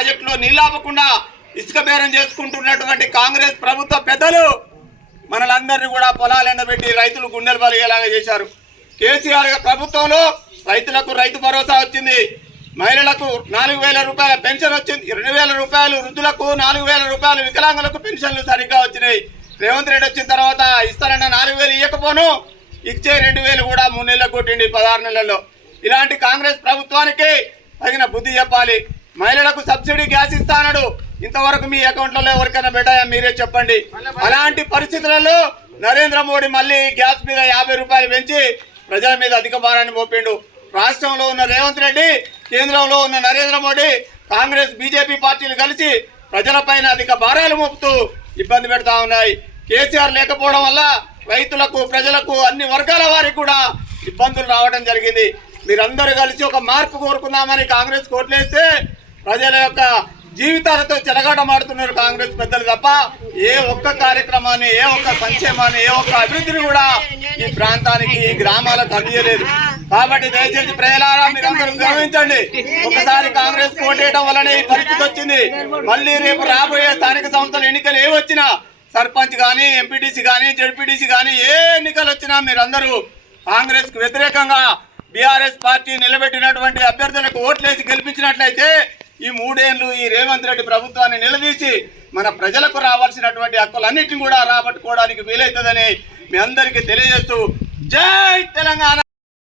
ప్రాజెక్టులో నీళ్ళాపకుండా ఇసుక బేరం చేసుకుంటున్నటువంటి కాంగ్రెస్ ప్రభుత్వ పెద్దలు మనలందరినీ కూడా పొలాలు ఎండబెట్టి రైతులు గుండెలు బలిగేలాగా చేశారు. కేసీఆర్ ప్రభుత్వంలో రైతులకు రైతు భరోసా వచ్చింది. మహిళలకు నాలుగు వేల రూపాయల పెన్షన్ వచ్చింది. రెండు వేల రూపాయలు వృద్ధులకు నాలుగు వేల రూపాయలు వికలాంగులకు పెన్షన్లు సరిగ్గా వచ్చినాయి. రేవంత్ రెడ్డి వచ్చిన తర్వాత ఇస్తారన్న నాలుగు వేలు ఇవ్వకపోను ఇచ్చే రెండు వేలు కూడా మూడు నెలలకు కొట్టిండి పదహారు నెలల్లో. ఇలాంటి కాంగ్రెస్ ప్రభుత్వానికి తగిన బుద్ధి చెప్పాలి. మహిళలకు సబ్సిడీ గ్యాస్ ఇస్తానడు ఇంతవరకు మీ అకౌంట్లలో ఎవరికైనా పెట్టాయా? మీరే చెప్పండి. అలాంటి పరిస్థితులలో నరేంద్ర మోడీ మళ్ళీ గ్యాస్ మీద యాభై రూపాయలు పెంచి ప్రజల మీద అధిక భారాన్ని మోపిండు. రాష్ట్రంలో ఉన్న రేవంత్ రెడ్డి కేంద్రంలో ఉన్న నరేంద్ర మోడీ కాంగ్రెస్ బీజేపీ పార్టీలు కలిసి ప్రజలపైన అధిక భారాలు మోపుతూ ఇబ్బంది పెడతా ఉన్నాయి. కేసీఆర్ లేకపోవడం వల్ల రైతులకు ప్రజలకు అన్ని వర్గాల వారికి కూడా ఇబ్బందులు రావడం జరిగింది. మీరందరూ కలిసి ఒక మార్పు కోరుకుందామని కాంగ్రెస్ కోట్లేస్తే ప్రజల యొక్క జీవితాలతో చెలగాటమాడుతున్నారు కాంగ్రెస్ పెద్దలు తప్ప ఏ ఒక్క కార్యక్రమాన్ని ఏ ఒక్క సంక్షేమాన్ని ఏ ఒక్క అభివృద్ధిని కూడా ఈ ప్రాంతానికి ఈ గ్రామాలకు అందియలేదు. కాబట్టి దయచేసి ప్రజలారా మీరందరూ గమనించండి. ఒకసారి కాంగ్రెస్ కోటేయడం వల్లనే ఈ పరిస్థితి వచ్చింది. మళ్ళీ రేపు రాబోయే స్థానిక సంస్థల ఎన్నికలు ఏ వచ్చినా సర్పంచ్ కానీ ఎంపీటీసీ కానీ జడ్పీటీసీ కానీ ఏ ఎన్నికలు వచ్చినా మీరందరూ కాంగ్రెస్కు వ్యతిరేకంగా బీఆర్ఎస్ పార్టీ నిలబెట్టినటువంటి అభ్యర్థులకు ఓట్లేసి గెలిపించినట్లయితే ఈ మూడేళ్ళు ఈ రేవంత్ రెడ్డి ప్రభుత్వాన్ని నిలదీసి మన ప్రజలకు రావాల్సినటువంటి హక్కులన్నింటినీ కూడా రాబట్టుకోవడానికి వీలవుతుందని మీ అందరికీ తెలియజేస్తూ జై తెలంగాణ.